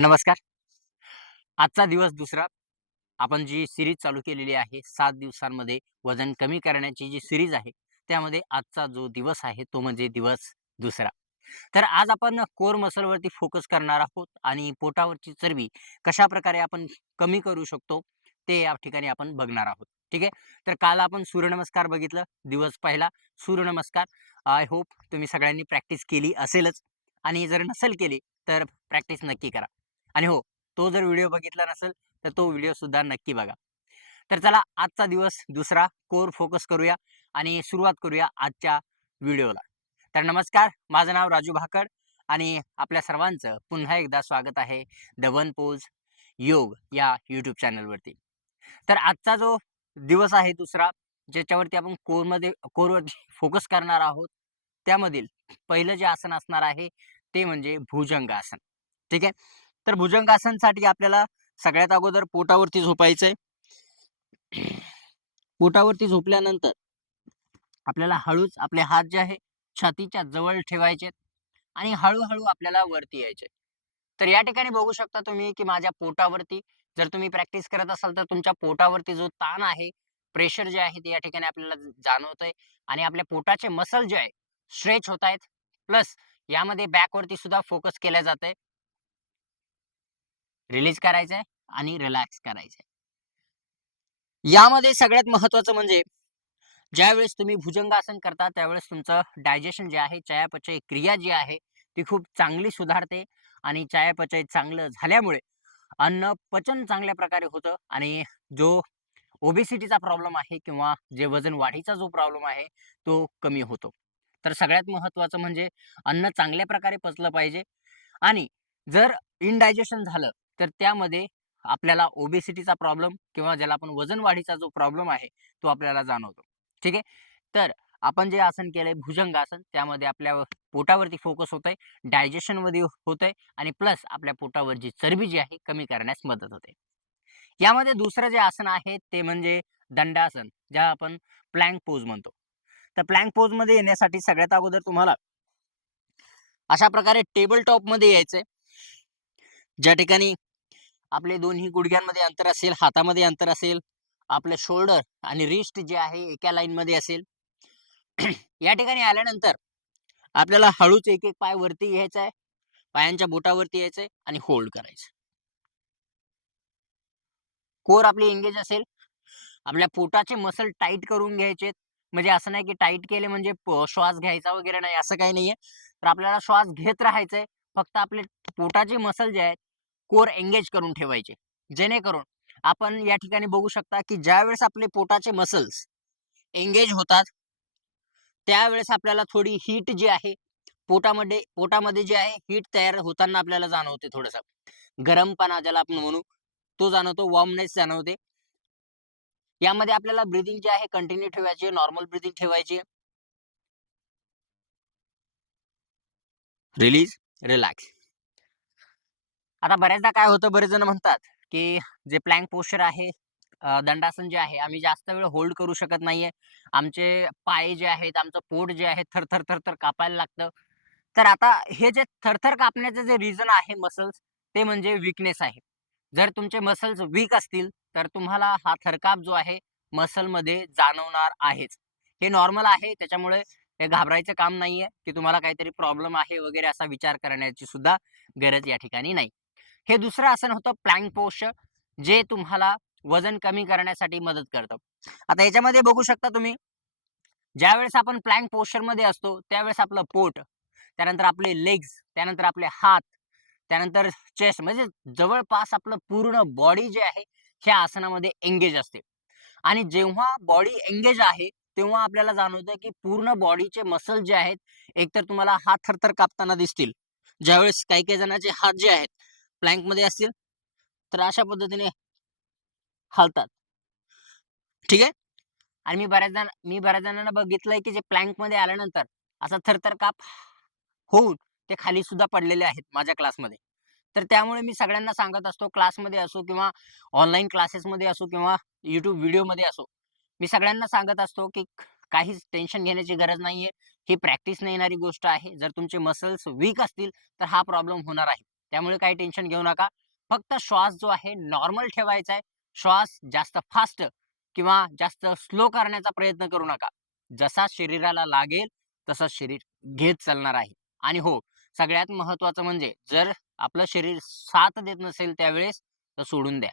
नमस्कार. आजचा दिवस दुसरा. आपण जी सिरीज चालू केलेली आहे सात दिवसांमध्ये वजन कमी करण्याची जी सिरीज आहे त्यामध्ये आजचा जो दिवस आहे तो म्हणजे दिवस दुसरा. तर आज आपण कोर मसलवरती फोकस करणार आहोत आणि पोटावरची चरबी कशा प्रकारे आपण कमी करू शकतो ते या ठिकाणी आपण बघणार आहोत. ठीक आहे? तर काल आपण सूर्यनमस्कार बघितलं दिवस पहिला. सूर्यनमस्कार आय होप तुम्ही सगळ्यांनी प्रॅक्टिस केली असेलच. आणि जर नसेल केली तर प्रॅक्टिस नक्की करा. आणि हो तो जर व्हिडिओ बघितला नसेल तर तो व्हिडिओ सुद्धा नक्की बघा. तर चला आजचा दिवस दुसरा कोर फोकस करूया आणि सुरुवात करूया आजच्या व्हिडिओला. तर नमस्कार माझं नाव राजू भाकड आणि आपल्या सर्वांचं पुन्हा एकदा स्वागत आहे द वन पोज योग या यूट्यूब चॅनलवरती. तर आजचा जो दिवस आहे दुसरा ज्याच्यावरती आपण कोरमध्ये कोरवरती फोकस करणार आहोत त्यामधील पहिलं जे आसन असणार आहे ते म्हणजे भुजंग आसन ठीक आहे? तर भुजंगासनसाठी आपल्याला सगळ्यात अगोदर पोटावरती झोपायचंय. पोटावरती झोपल्यानंतर आपल्याला हळूच आपले हात जे आहे छातीच्या जवळ ठेवायचे आणि हळूहळू आपल्याला वरती यायचे. तर या ठिकाणी बघू शकता तुम्ही की माझ्या पोटावरती जर तुम्ही प्रॅक्टिस करत असाल तर तुमच्या पोटावरती जो ताण आहे प्रेशर जे आहे ते या ठिकाणी आपल्याला जाणवतंय आणि आपल्या पोटाचे मसल जे आहे स्ट्रेच होत आहेत प्लस यामध्ये बॅकवरती सुद्धा फोकस केल्या जात आहे रिलीज करायचंय आणि रिलॅक्स करायचंय. यामध्ये सगळ्यात महत्वाचं म्हणजे ज्यावेळेस तुम्ही भुजंगासन करता त्यावेळेस तुमचं डायजेशन जे आहे चयापचय क्रिया जी आहे ती खूप चांगली सुधारते आणि चयापचय चांगलं झाल्यामुळे अन्न पचन चांगल्या प्रकारे होतं आणि जो ओबेसिटीचा प्रॉब्लेम आहे किंवा जे वजन वाढीचा जो प्रॉब्लेम आहे तो कमी होतो. तर सगळ्यात महत्वाचं म्हणजे अन्न चांगल्या प्रकारे पचलं पाहिजे आणि जर इनडायजेशन झालं तर त्यामध्ये आपल्याला ओबेसिटीचा प्रॉब्लेम किंवा ज्याला आपण वजन वाढीचा जो प्रॉब्लेम आहे तो आपल्याला जाणवतो. ठीक आहे? तर आपण जे आसन केलंय भुजंगासन त्यामध्ये आपल्या पोटावरती फोकस होत आहे डायजेशनमध्ये होत आहे आणि प्लस आपल्या पोटावर जी चरबी जी आहे कमी करण्यास मदत होते. यामध्ये दुसरं जे आसन आहे ते म्हणजे दंडासन ज्या आपण प्लँक पोज म्हणतो. तर प्लँक पोजमध्ये येण्यासाठी सगळ्यात अगोदर तुम्हाला अशा प्रकारे टेबल टॉपमध्ये यायचंय. ज्या ठिकाणी आपले दोन्ही गुडघ्यांमध्ये अंतर असेल हातामध्ये अंतर असेल आपले शोल्डर आणि रिस्ट जे आहे एका लाईन मध्ये असेल. या ठिकाणी आल्यानंतर आपल्याला हळूच एक एक पाय वरती यायचा आहे. पायांच्या बोटावरती यायचंय आणि होल्ड करायचं. कोर आपली एंगेज असेल. आपल्या पोटाचे मसल टाईट करून घ्यायचे म्हणजे असं नाही की टाईट केले म्हणजे श्वास घ्यायचा वगैरे नाही असं काही नाहीये. तर आपल्याला श्वास घेत राहायचंय. फक्त आपले पोटाचे मसल जे आहेत कोर एंगेज करून ठेवायचे. जेणेकरून आपण या ठिकाणी बघू शकता की ज्यावेळेस आपले पोटाचे मसल्स एंगेज होतात त्यावेळेस आपल्याला थोडी हीट जी आहे पोटामध्ये पोटामध्ये जे आहे हीट तयार होताना आपल्याला जाणवते थोडस. गरमपणा ज्याला आपण म्हणू तो जाणवतो वॉर्मनेस जाणवते. यामध्ये आपल्याला ब्रिदिंग जे आहे कंटिन्यू ठेवायचे नॉर्मल ब्रिदिंग ठेवायची. रिलीज रिलॅक्स आता बऱ्याचदा काय होतं बरेच जण म्हणतात की जे प्लँक पोस्चर आहे दंडासन जे आहे आम्ही जास्त वेळ होल्ड करू शकत नाहीये. आमचे पाय जे आहेत आमचं पोट जे आहे थरथर थरथर कापायला लागतं. तर आता हे जे थरथर कापण्याचं जे रिझन आहे मसल्स ते म्हणजे विकनेस आहे. जर तुमचे मसल्स वीक असतील तर तुम्हाला हा थरकाप जो आहे मसलमध्ये जाणवणार आहेच. हे नॉर्मल आहे त्याच्यामुळे हे घाबरायचं काम नाहीये की तुम्हाला काहीतरी प्रॉब्लेम आहे वगैरे असा विचार करण्याची सुद्धा गरज या ठिकाणी नाही. हे दुसरं आसन होतं प्लँक पोस्चर जे तुम्हाला वजन कमी करण्यासाठी मदत करतं. आता याच्यामध्ये बघू शकता तुम्ही ज्यावेळेस आपण प्लँक पोस्चरमध्ये असतो त्यावेळेस आपलं पोट त्यानंतर आपले लेग्स त्यानंतर आपले हात त्यानंतर चेस्ट म्हणजे जवळपास आपलं पूर्ण बॉडी जे आहे ह्या आसनामध्ये एंगेज असते. आणि जेव्हा बॉडी एंगेज आहे तेव्हा आपल्याला जाणवतं की पूर्ण बॉडीचे मसल जे आहेत एकतर तुम्हाला हात थरथर कापताना दिसतील. ज्यावेळेस काही काही जणांचे हात जे आहेत प्लँकमध्ये असतील तर अशा पद्धतीने हलतात. ठीक आहे? आणि मी बऱ्याच जण मी बऱ्याच जणांना बघितलंय की जे प्लँकमध्ये आल्यानंतर असा थरथर काप होऊन ते खाली सुद्धा पडलेले आहेत माझ्या क्लासमध्ये तर त्यामुळे मी सगळ्यांना सांगत असतो क्लासमध्ये असो किंवा ऑनलाईन क्लासेसमध्ये असो किंवा युट्यूब व्हिडिओमध्ये असो मी सगळ्यांना सांगत असतो की काहीच टेन्शन घेण्याची गरज नाहीये. ही प्रॅक्टिस न येणारी गोष्ट आहे. जर तुमचे मसल्स वीक असतील तर हा प्रॉब्लेम होणार आहे. त्यामुळे काही टेन्शन घेऊ नका. फक्त श्वास जो आहे नॉर्मल ठेवायचा आहे. श्वास जास्त फास्ट किंवा जास्त स्लो करण्याचा प्रयत्न करू नका. जसा शरीराला लागेल तसं शरीर घेत चालणार आहे. आणि हो सगळ्यात महत्वाचं म्हणजे जर आपलं शरीर साथ देत नसेल त्यावेळेस तर सोडून द्या.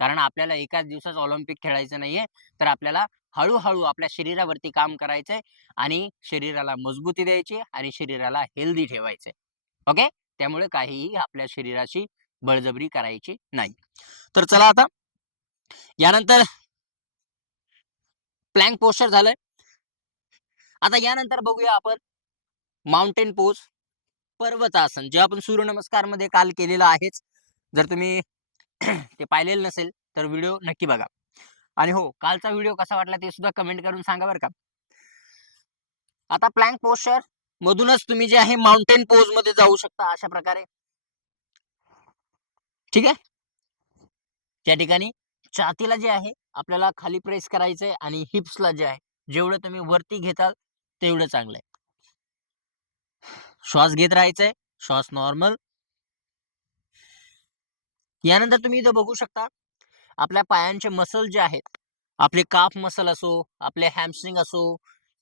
कारण आपल्याला एकाच दिवसात ऑलिम्पिक खेळायचं नाहीये तर आपल्याला हळूहळू आपल्या शरीरावरती काम करायचंय आणि शरीराला मजबूती द्यायची आणि शरीराला हेल्दी ठेवायचंय. ओके? त्यामुळे काहीही आपल्या शरीराची बळजबरी करायची नाही. तर चला आता यानंतर प्लॅंक पोस्चर झालंय. आता यानंतर बघूया आपण माउंटेन पोज पर्वतासन. जे आपण सूर्यनमस्कारमध्ये काल केलेलं आहेच. जर तुम्ही ते पाहिलेलं नसेल तर व्हिडिओ नक्की बघा. आणि हो कालचा व्हिडिओ कसा वाटला ते सुद्धा कमेंट करून सांगा बरं का. आता प्लॅंक पोस्चर मधूनच तुम्ही जे आहे माउंटेन पोजमध्ये जाऊ शकता अशा प्रकारे. ठीक आहे? त्या ठिकाणी छातीला जे आहे आपल्याला खाली प्रेस करायचंय आणि हिप्सला जे आहे जेवढं तुम्ही वरती घेताल तेवढं चांगलं आहे. श्वास घेत राहायचंय श्वास नॉर्मल यानंतर तुम्ही इथं बघू शकता आपल्या पायांचे मसल जे आहेत आपले काफ मसल असो आपले हॅमस्ट्रिंग असो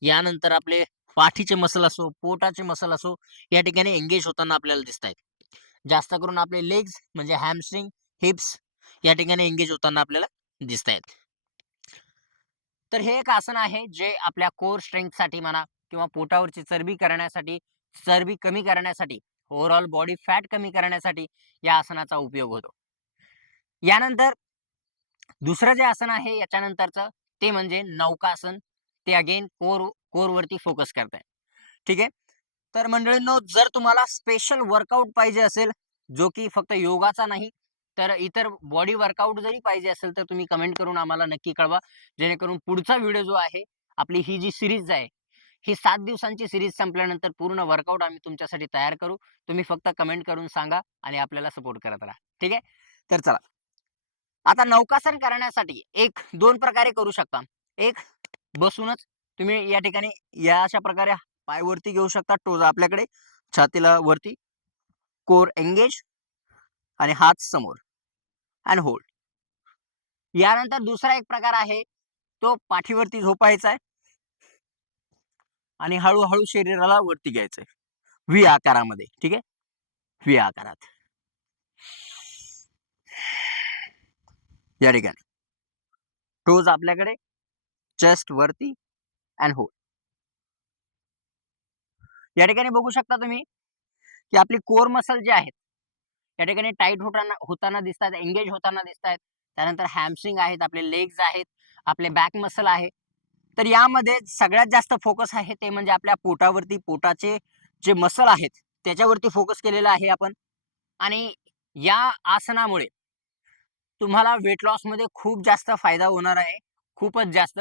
यानंतर आपले पाठीचे मसल असो पोटाचे मसल असो या ठिकाणी एंगेज होताना आपल्याला दिसत आहेत जास्त करून आपले लेग्स म्हणजे हॅमस्ट्रिंग हिप्स या ठिकाणी एंगेज होताना आपल्याला दिसत आहेत तर हे एक आसन आहे जे आपल्या कोर स्ट्रेंथसाठी म्हणा किंवा पोटावरची चरबी करण्यासाठी चरबी कमी करण्यासाठी ओव्हरऑल बॉडी फॅट कमी करण्यासाठी या आसनाचा उपयोग होतो. यानंतर दुसरं जे आसन आहे याच्यानंतरचं ते म्हणजे नौकासन. ते अगेन कोर कोरवरती फोकस करताय. ठीक आहे? तर मंडळींनो जर तुम्हाला स्पेशल वर्कआउट पाहिजे असेल जो की फक्त योगाचा नाही तर इतर बॉडी वर्कआउट जरी पाहिजे असेल तर तुम्ही कमेंट करून आम्हाला नक्की कळवा. जेणेकरून पुढचा व्हिडिओ जो आहे आपली ही जी सिरीज आहे ही सात दिवसांची सिरीज संपल्यानंतर पूर्ण वर्कआउट आम्ही तुमच्यासाठी तयार करू. तुम्ही फक्त कमेंट करून सांगा आणि आपल्याला सपोर्ट करत राहा. ठीक आहे? तर चला. आता नौकासन करण्यासाठी एक दोन प्रकारे करू शकता. एक बसूनच तुम्ही या ठिकाणी या अशा प्रकारे पाय वरती घेऊ शकता. टोज आपल्याकडे छातीला वरती. कोर एंगेज आणि हात समोर. अँड होल्ड यानंतर दुसरा एक प्रकार आहे. तो पाठीवरती झोपायचा आहे. आणि हळूहळू शरीराला वरती घ्यायचंय व्ही आकारामध्ये. ठीक आहे? व्ही आकारात. या ठिकाणी. टोज आपल्याकडे. चेस्ट वरती. अँड होल या ठिकाणी बघू शकता तुम्ही की आपली कोर मसल जे आहेत या ठिकाणी टाईट होताना होताना दिसतात एंगेज होताना दिसत त्यानंतर हॅमस्ट्रिंग आहेत आपले लेग्स आहेत आपले बॅक मसल आहे. तर यामध्ये सगळ्यात जास्त फोकस आहे ते म्हणजे आपल्या पोटावरती पोटाचे जे मसल आहेत त्याच्यावरती फोकस केलेला आहे आपण. आणि या आसनामुळे तुम्हाला वेट लॉसमध्ये खूप जास्त फायदा होणार आहे. खूपच जास्त.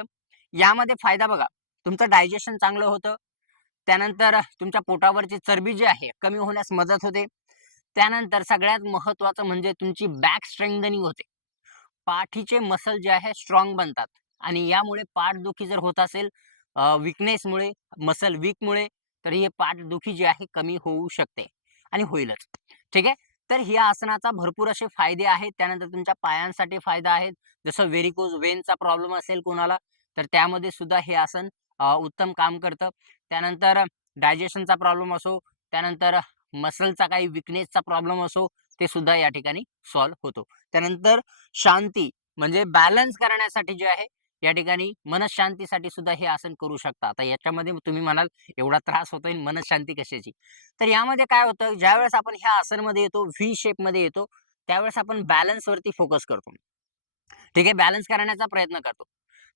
यामध्ये फायदा बघा. तुमचं डायजेशन चांगलं होतं. त्यानंतर तुमच्या पोटावरची चरबी जी आहे कमी होण्यास मदत होते. त्यानंतर सगळ्यात महत्वाचं म्हणजे तुमची बॅक स्ट्रेंथनिंग होते. पाठीचे मसल जे आहे स्ट्रॉंग बनतात. आणि यामुळे पाठदुखी जर होत असेल विकनेसमुळे मसल वीकमुळे तर हे पाठदुखी जी आहे कमी होऊ शकते आणि होईलच. ठीक आहे? तर ह्या आसनाचा भरपूर असे फायदे आहेत. त्यानंतर तुमच्या पायांसाठी फायदा आहेत. जसं व्हेरिकोज वेनचा प्रॉब्लेम असेल कोणाला तर त्यामध्ये सुद्धा हे आसन उत्तम काम करतं. त्यानंतर डायजेशनचा प्रॉब्लेम असो त्यानंतर मसलचा काही विकनेसचा प्रॉब्लेम असो ते सुद्धा या ठिकाणी सॉल्व्ह होतो. त्यानंतर शांती म्हणजे बॅलन्स करण्यासाठी जे आहे या ठिकाणी मनशांतीसाठी सुद्धा हे आसन करू शकता. आता याच्यामध्ये तुम्ही म्हणाल एवढा त्रास होतोय मनशांती कशाची? तर यामध्ये काय होतं ज्यावेळेस आपण ह्या आसनमध्ये येतो व्ही शेपमध्ये येतो त्यावेळेस आपण बॅलन्स वरती फोकस करतो. ठीक आहे? बॅलन्स करण्याचा प्रयत्न करतो.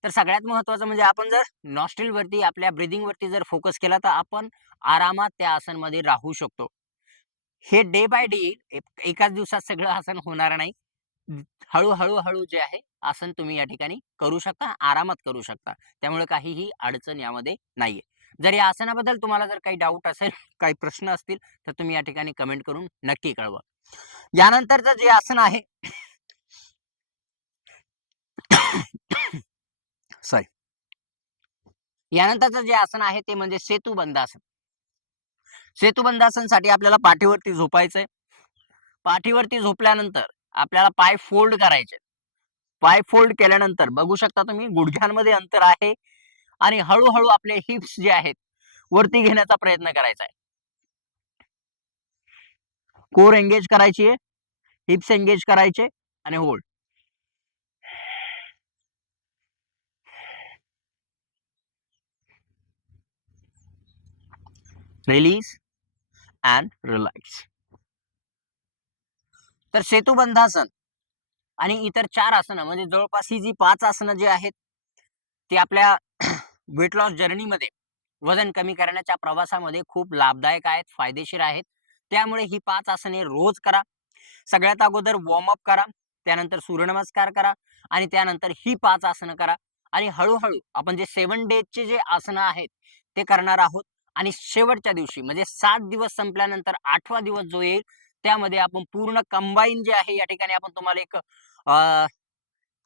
तर सगळ्यात महत्वाचं म्हणजे आपण जर नॉस्ट्रीलवरती आपल्या ब्रिदिंगवरती जर फोकस केला तर आपण आरामात त्या आसनमध्ये राहू शकतो. हे डे बाय डे एकाच दिवसात सगळं आसन होणार नाही. हळूहळू हळू जे आहे आसन तुम्ही या ठिकाणी करू शकता आरामात करू शकता. त्यामुळे काहीही अडचण यामध्ये नाहीये. जर या आसनाबद्दल तुम्हाला जर काही डाऊट असेल काही प्रश्न असतील तर तुम्ही या ठिकाणी कमेंट करून नक्की कळवा. यानंतरचं जे आसन आहे सॉरी. यानंतरचं जे आसन आहे ते म्हणजे सेतू बंदासन सेतू आपल्याला पाठीवरती झोपायचंय. पाठीवरती झोपल्यानंतर आपल्याला पाय फोल्ड करायचे. पाय फोल्ड केल्यानंतर बघू शकता तुम्ही गुडघ्यांमध्ये अंतर आहे आणि हळूहळू आपले हिप्स जे आहेत वरती घेण्याचा प्रयत्न करायचा आहे. कोर एंगेज करायची आहे हिप्स एंगेज करायचे आणि होल्ड. रिलीज अँड रिलॅक्स तर सेतुबंधासन आणि इतर चार आसनं म्हणजे जवळपास ही जी पाच आसनं जी आहेत ती आपल्या वेट लॉस जर्नीमध्ये वजन कमी करण्याच्या प्रवासामध्ये खूप लाभदायक आहेत फायदेशीर आहेत. त्यामुळे ही पाच आसने रोज करा. सगळ्यात अगोदर वॉर्मअप करा त्यानंतर सूर्यनमस्कार करा आणि त्यानंतर ही पाच आसनं करा. आणि हळूहळू आपण जे सेवन डेजचे जे आसनं आहेत ते करणार आहोत. आणि शेवटच्या दिवशी म्हणजे सात दिवस संपल्यानंतर आठवा दिवस जो येईल त्यामध्ये आपण पूर्ण कंबाईन जे आहे या ठिकाणी आपण तुम्हाला एक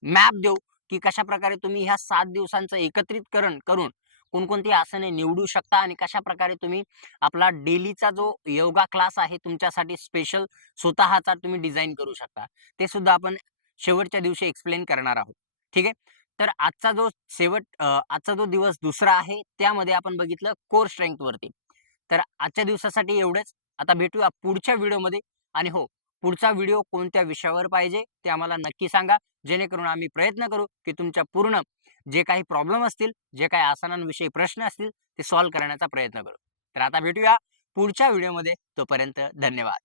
मॅप देऊ की कशा प्रकारे तुम्ही ह्या सात दिवसांचं एकत्रितकरण करून कोणकोणती आसने निवडू शकता आणि कशा प्रकारे तुम्ही आपला डेलीचा जो योगा क्लास आहे तुमच्यासाठी स्पेशल स्वतःचा तुम्ही डिझाईन करू शकता. ते सुद्धा आपण शेवटच्या दिवशी एक्सप्लेन करणार आहोत. ठीक आहे? तर आजचा जो शेवट आजचा जो दिवस दुसरा आहे त्यामध्ये आपण बघितलं कोर स्ट्रेंथ वरती. तर आजच्या दिवसासाठी एवढंच. आता भेटूया पुढच्या व्हिडिओमध्ये. आणि हो पुढचा व्हिडिओ कोणत्या विषयावर पाहिजे ते आम्हाला नक्की सांगा. जेणेकरून आम्ही प्रयत्न करू की तुमच्या पूर्ण जे काही प्रॉब्लेम असतील जे काही आसनांविषयी प्रश्न असतील ते सॉल्व्ह करण्याचा प्रयत्न करू. तर आता भेटूया पुढच्या व्हिडिओमध्ये. तोपर्यंत धन्यवाद.